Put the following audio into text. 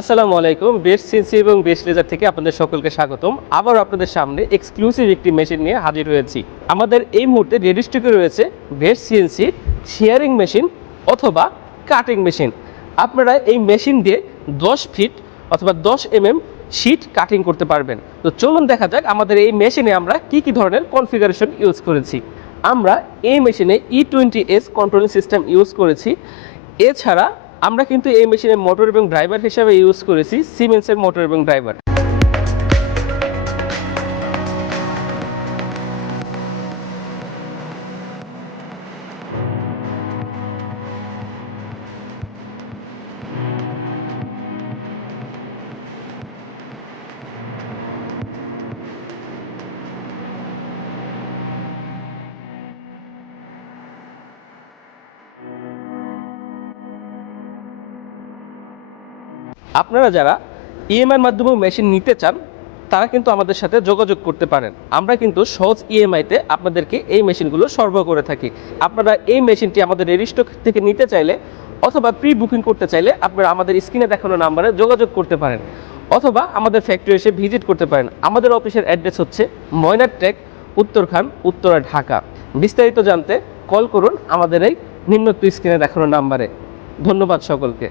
আসসালামু আলাইকুম। Best CNC এবং বেস্ট লেজার থেকে আপনাদের সকলকে স্বাগতম। আবার আপনাদের সামনে এক্সক্লুসিভ একটি মেশিন নিয়ে হাজির হয়েছি। আমাদের এই মুহূর্তে রেডি স্টকে রয়েছে বেস্ট সিএনসি শেয়ারিং মেশিন অথবা কাটিং মেশিন। আপনারা এই মেশিন দিয়ে 10 ফিট অথবা 10 শীট কাটিং করতে পারবেন। তো চলুন দেখা যাক আমাদের এই মেশিনে আমরা কি ধরনের কনফিগারেশন ইউজ করেছি। আমরা এই মেশিনে E20S কন্ট্রোলিং সিস্টেম ইউজ করেছি। এছাড়া আমরা কিন্তু এই মেশিনের মোটর এবং ড্রাইভার হিসাবে ইউজ করেছি সিমেন্সের মোটর এবং ড্রাইভার। আপনারা যারা ইএমআইয়ের মাধ্যমে মেশিন নিতে চান তারা কিন্তু আমাদের সাথে যোগাযোগ করতে পারেন। আমরা কিন্তু সহজ ইএমআইতে আপনাদেরকে এই মেশিনগুলো সরবরাহ করে থাকি। আপনারা এই মেশিনটি আমাদের রেডি স্টক থেকে নিতে চাইলে অথবা প্রি বুকিং করতে চাইলে আপনারা আমাদের স্ক্রিনে দেখানো নাম্বারে যোগাযোগ করতে পারেন অথবা আমাদের ফ্যাক্টরি এসে ভিজিট করতে পারেন। আমাদের অফিসের অ্যাড্রেস হচ্ছে ময়নার টেক, উত্তরখান, উত্তরা, ঢাকা। বিস্তারিত জানতে কল করুন আমাদের এই নিম্নোক্ত স্ক্রিনে দেখানো নাম্বারে। ধন্যবাদ সকলকে।